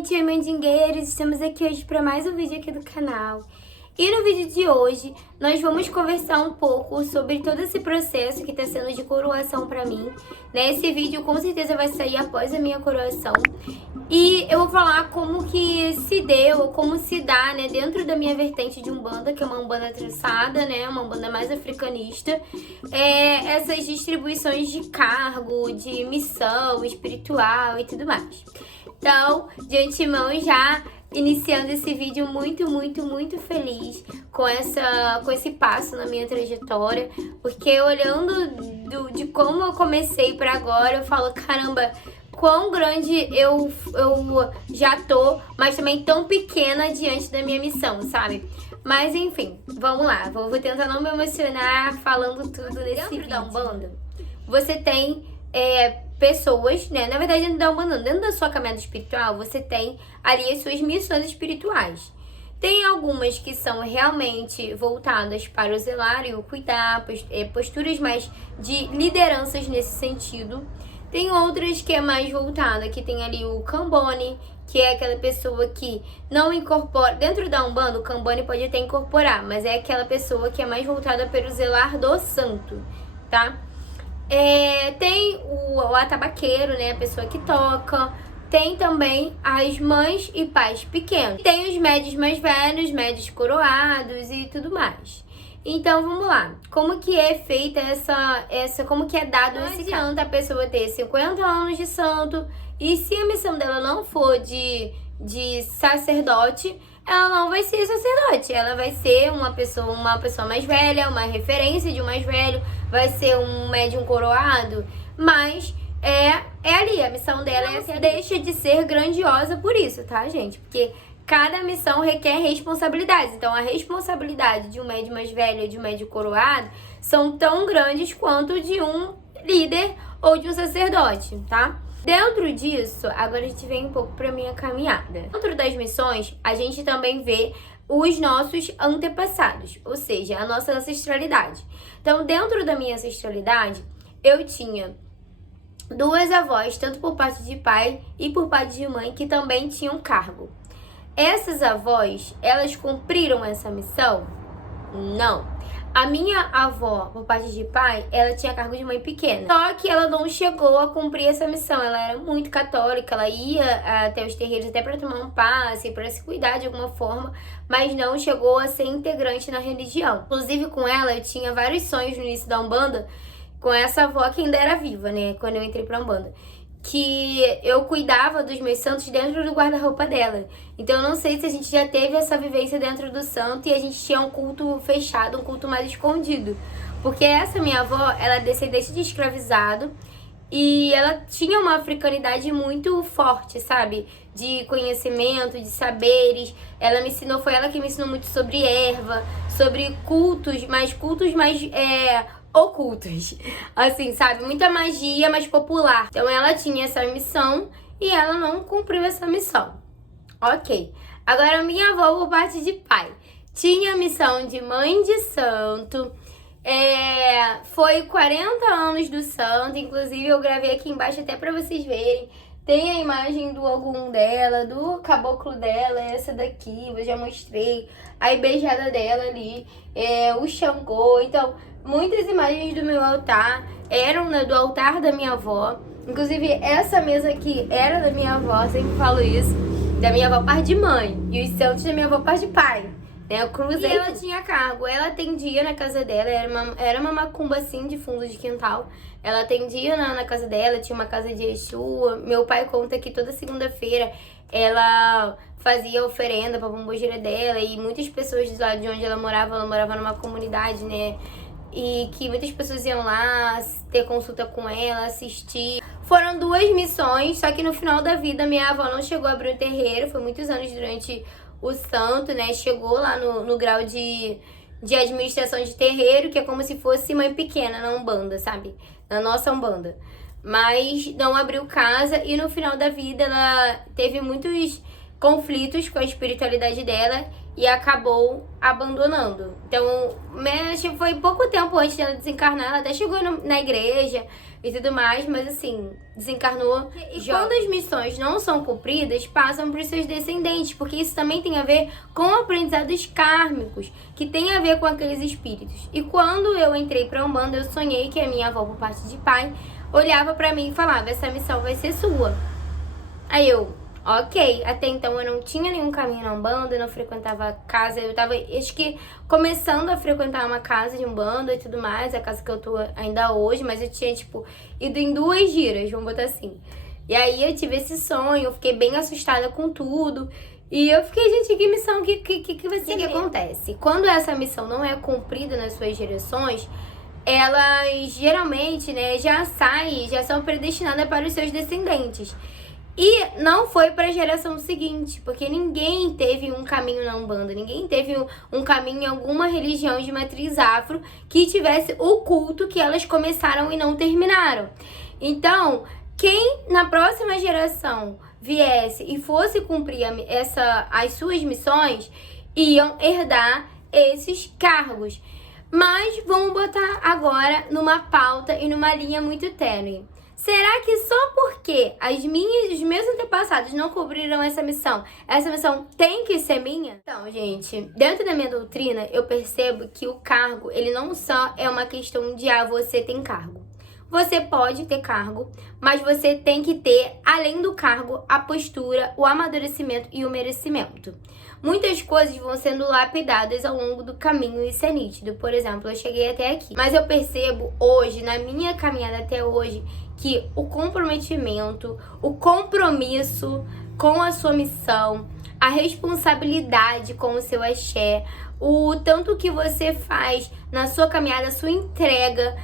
gente, mandingueiros, estamos aqui hoje para mais um vídeo aqui do canal. E no vídeo de hoje, nós vamos conversar um pouco sobre todo esse processo que está sendo de coroação para mim, né? Esse vídeo com certeza vai sair após a minha coroação. E eu vou falar como que se deu, como se dá, né, dentro da minha vertente de Umbanda, que é uma Umbanda trançada, né, uma Umbanda mais africanista, essas distribuições de cargo, de missão espiritual e tudo mais. Então, de antemão, já iniciando esse vídeo muito feliz com esse passo na minha trajetória, porque olhando de como eu comecei para agora, eu falo, caramba, quão grande eu já tô, mas também tão pequena diante da minha missão, sabe? Mas enfim, vamos lá, vou tentar não me emocionar falando tudo nesse vídeo. Dentro da Umbanda, você tem pessoas, né? Na verdade, dentro da sua caminhada espiritual, você tem ali as suas missões espirituais. Tem algumas que são realmente voltadas para o zelar e o cuidar, posturas mais de lideranças nesse sentido. Tem outras que é mais voltada, que tem ali o Cambone, que é aquela pessoa que não incorpora. Dentro da Umbanda, o Cambone pode até incorporar, mas é aquela pessoa que é mais voltada para o zelar do santo, tá? Tem o atabaqueiro, né? A pessoa que toca. Tem também as mães e pais pequenos. Tem os médios mais velhos, médios coroados e tudo mais. Então, vamos lá. Como que é feita como que é dado esse canto? Não adianta a pessoa ter 50 anos de santo e se a missão dela não for de sacerdote, ela não vai ser sacerdote. Ela vai ser uma pessoa mais velha, uma referência de um mais velho, vai ser um médium coroado, mas é ali, a missão dela deixa de ser grandiosa por isso, tá, gente? Porque cada missão requer responsabilidades. Então, a responsabilidade de um médium mais velho e de um médium coroado são tão grandes quanto de um líder ou de um sacerdote, tá? Dentro disso, agora a gente vem um pouco para minha caminhada. Dentro das missões, a gente também vê os nossos antepassados, ou seja, a nossa ancestralidade. Então, dentro da minha ancestralidade, eu tinha duas avós, tanto por parte de pai e por parte de mãe, que também tinham cargo. Essas avós, elas cumpriram essa missão? Não. A minha avó, por parte de pai, ela tinha cargo de mãe pequena. Só que ela não chegou a cumprir essa missão. Ela era muito católica, ela ia até os terreiros até para tomar um passe, para se cuidar de alguma forma, mas não chegou a ser integrante na religião. Inclusive, com ela, eu tinha vários sonhos no início da Umbanda, com essa avó que ainda era viva, né, quando eu entrei pra Umbanda, que eu cuidava dos meus santos dentro do guarda-roupa dela. Então eu não sei se a gente já teve essa vivência dentro do santo e a gente tinha um culto fechado, um culto mais escondido. Porque essa minha avó, ela é descendente de escravizado e ela tinha uma africanidade muito forte, sabe? De conhecimento, de saberes. Ela me ensinou, foi ela que me ensinou muito sobre erva, sobre cultos mais ocultos, assim, sabe? Muita magia mais popular. Então ela tinha essa missão e ela não cumpriu essa missão. Ok. Agora minha avó, por parte de pai, tinha a missão de mãe de santo. Foi 40 anos do santo. Inclusive eu gravei aqui embaixo até pra vocês verem. Tem a imagem do Ogum dela, do caboclo dela, essa daqui, eu já mostrei. A beijada dela ali, o Xangô. Então, muitas imagens do meu altar eram, né, do altar da minha avó. Inclusive, essa mesa aqui era da minha avó, sempre falo isso. Da minha avó par de mãe. E os santos da minha avó par de pai. Né? Eu cruzei. E ela tinha cargo. Ela atendia na casa dela. Era uma macumba assim, de fundo de quintal. Ela atendia na casa dela. Tinha uma casa de Exu. Meu pai conta que toda segunda-feira ela fazia oferenda pra pombogira dela. E muitas pessoas lá de onde ela morava numa comunidade, né? E que muitas pessoas iam lá ter consulta com ela, assistir. Foram 2 missões, só que no final da vida minha avó não chegou a abrir o terreiro. Foi muitos anos durante o santo, né? Chegou lá no grau de administração de terreiro, que é como se fosse mãe pequena na Umbanda, sabe? Na nossa Umbanda. Mas não abriu casa e no final da vida ela teve muitos conflitos com a espiritualidade dela e acabou abandonando. Então, foi pouco tempo antes dela desencarnar, ela até chegou na igreja e tudo mais, mas assim, desencarnou. E quando as missões não são cumpridas, passam para os seus descendentes, porque isso também tem a ver com aprendizados kármicos, que tem a ver com aqueles espíritos. E quando eu entrei para a Umbanda, eu sonhei que a minha avó, por parte de pai, olhava para mim e falava: essa missão vai ser sua. Aí eu, ok, até então eu não tinha nenhum caminho na Umbanda, eu não frequentava casa, eu tava, acho que, começando a frequentar uma casa de Umbanda e tudo mais, a casa que eu tô ainda hoje, mas eu tinha, tipo, ido em 2 giras, vamos botar assim. E aí eu tive esse sonho, eu fiquei bem assustada com tudo, e eu fiquei, gente, que missão, que vai ser? O que acontece? Quando essa missão não é cumprida nas suas direções, elas geralmente, né, já são predestinadas para os seus descendentes. E não foi para a geração seguinte, porque ninguém teve um caminho na Umbanda, ninguém teve um caminho em alguma religião de matriz afro que tivesse o culto que elas começaram e não terminaram. Então, quem na próxima geração viesse e fosse cumprir as suas missões, iam herdar esses cargos. Mas vamos botar agora numa pauta e numa linha muito tênue. Será que só porque os meus antepassados não cumpriram essa missão tem que ser minha? Então, gente, dentro da minha doutrina, eu percebo que o cargo, ele não só é uma questão de, você tem cargo. Você pode ter cargo, mas você tem que ter, além do cargo, a postura, o amadurecimento e o merecimento. Muitas coisas vão sendo lapidadas ao longo do caminho, e isso é nítido. Por exemplo, eu cheguei até aqui, mas eu percebo hoje, na minha caminhada até hoje, que o comprometimento, o compromisso com a sua missão, a responsabilidade com o seu axé, o tanto que você faz na sua caminhada, a sua entrega,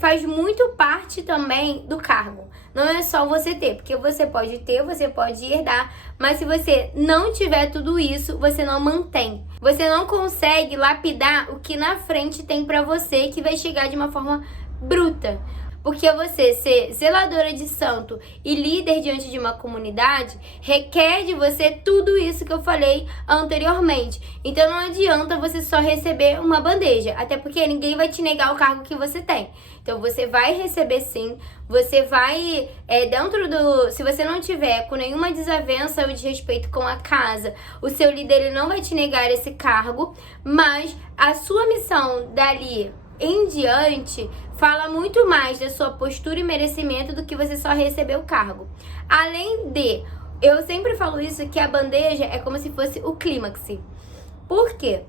faz muito parte também do cargo. Não é só você ter, porque você pode ter, você pode herdar, mas se você não tiver tudo isso, você não mantém. Você não consegue lapidar o que na frente tem pra você, que vai chegar de uma forma bruta. Porque você ser zeladora de santo e líder diante de uma comunidade requer de você tudo isso que eu falei anteriormente. Então não adianta você só receber uma bandeja, até porque ninguém vai te negar o cargo que você tem. Então você vai receber sim, você vai, se você não tiver com nenhuma desavença ou desrespeito com a casa, o seu líder ele não vai te negar esse cargo, mas a sua missão dali em diante fala muito mais da sua postura e merecimento do que você só receber o cargo. Além de, eu sempre falo isso, que a bandeja é como se fosse o clímax. Por quê?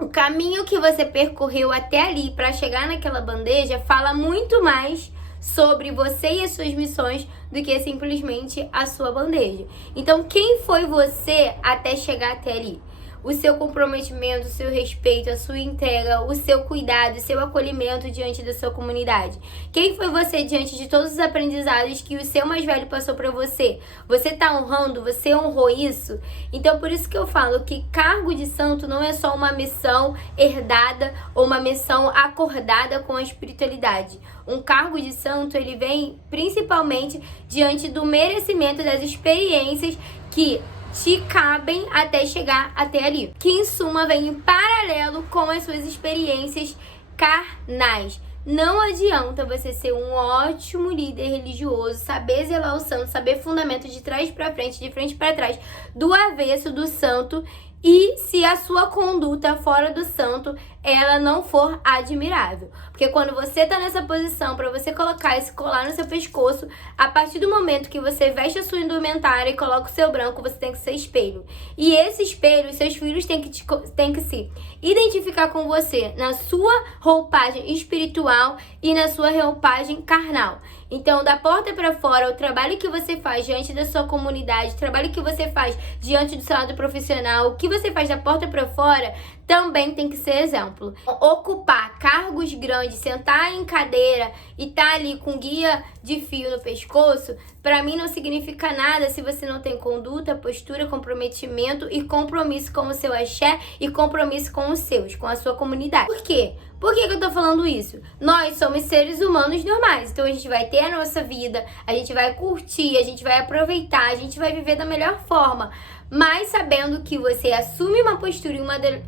O caminho que você percorreu até ali para chegar naquela bandeja fala muito mais sobre você e as suas missões do que simplesmente a sua bandeja. Então, quem foi você até chegar até ali? O seu comprometimento, o seu respeito, a sua entrega, o seu cuidado, o seu acolhimento diante da sua comunidade. Quem foi você diante de todos os aprendizados que o seu mais velho passou para você? Você tá honrando? Você honrou isso? Então, por isso que eu falo que cargo de santo não é só uma missão herdada ou uma missão acordada com a espiritualidade. Um cargo de santo, ele vem principalmente diante do merecimento das experiências que te cabem até chegar até ali, que em suma vem em paralelo com as suas experiências carnais. Não adianta você ser um ótimo líder religioso, saber zelar o santo, saber fundamento de trás para frente, de frente para trás, do avesso do santo, e se a sua conduta fora do santo, ela não for admirável. Porque quando você tá nessa posição para você colocar esse colar no seu pescoço, a partir do momento que você veste a sua indumentária e coloca o seu branco, você tem que ser espelho. E esse espelho, os seus filhos têm que se identificar com você na sua roupagem espiritual e na sua roupagem carnal. Então, da porta para fora, o trabalho que você faz diante da sua comunidade, o trabalho que você faz diante do seu lado profissional, o que você faz da porta para fora, também tem que ser exemplo. Ocupar cargos grandes, sentar em cadeira e tá ali com guia de fio no pescoço, pra mim não significa nada se você não tem conduta, postura, comprometimento e compromisso com o seu axé e compromisso com os seus, com a sua comunidade. Por quê? Por que eu tô falando isso? Nós somos seres humanos normais, então a gente vai ter a nossa vida, a gente vai curtir, a gente vai aproveitar, a gente vai viver da melhor forma. Mas sabendo que você assume uma postura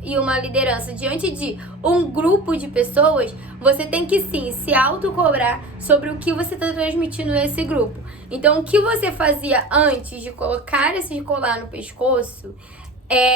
e uma liderança diante de um grupo de pessoas, você tem que sim se autocobrar sobre o que você está transmitindo nesse grupo. Então, o que você fazia antes de colocar esse colar no pescoço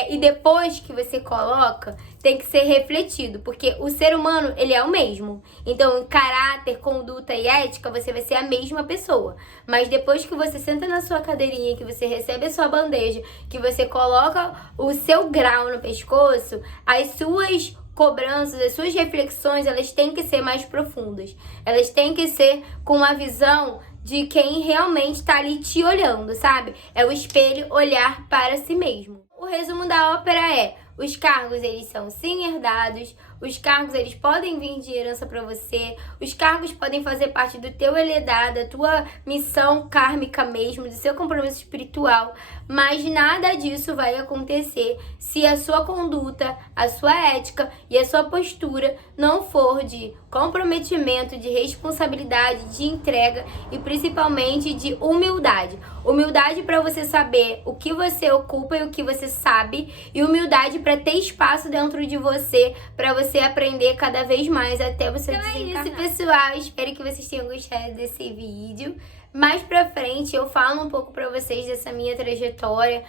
e depois que você coloca, tem que ser refletido, porque o ser humano, ele é o mesmo. Então, em caráter, conduta e ética, você vai ser a mesma pessoa. Mas depois que você senta na sua cadeirinha, que você recebe a sua bandeja, que você coloca o seu grau no pescoço, as suas cobranças, as suas reflexões, elas têm que ser mais profundas. Elas têm que ser com uma visão de quem realmente está ali te olhando, sabe? É o espelho olhar para si mesmo. O resumo da ópera é: os cargos, eles são sim herdados, os cargos, eles podem vir de herança para você, os cargos podem fazer parte do teu heredado, da tua missão kármica mesmo, do seu compromisso espiritual, mas nada disso vai acontecer se a sua conduta, a sua ética e a sua postura não for de comprometimento, de responsabilidade, de entrega e principalmente de humildade. Humildade para você saber o que você ocupa e o que você sabe, e humildade para ter espaço dentro de você, para você aprender cada vez mais até você desencarnar. Então é isso, pessoal. Espero que vocês tenham gostado desse vídeo. Mais pra frente eu falo um pouco pra vocês dessa minha trajetória,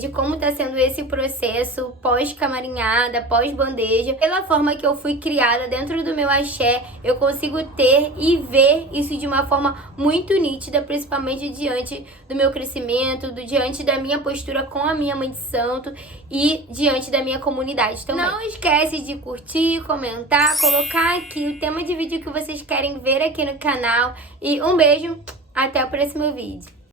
de como tá sendo esse processo pós-camarinhada, pós-bandeja. Pela forma que eu fui criada dentro do meu axé, eu consigo ter e ver isso de uma forma muito nítida, principalmente diante do meu crescimento, diante da minha postura com a minha mãe de santo e diante da minha comunidade também. Não esquece de curtir, comentar, colocar aqui o tema de vídeo que vocês querem ver aqui no canal. E um beijo! Até o próximo vídeo.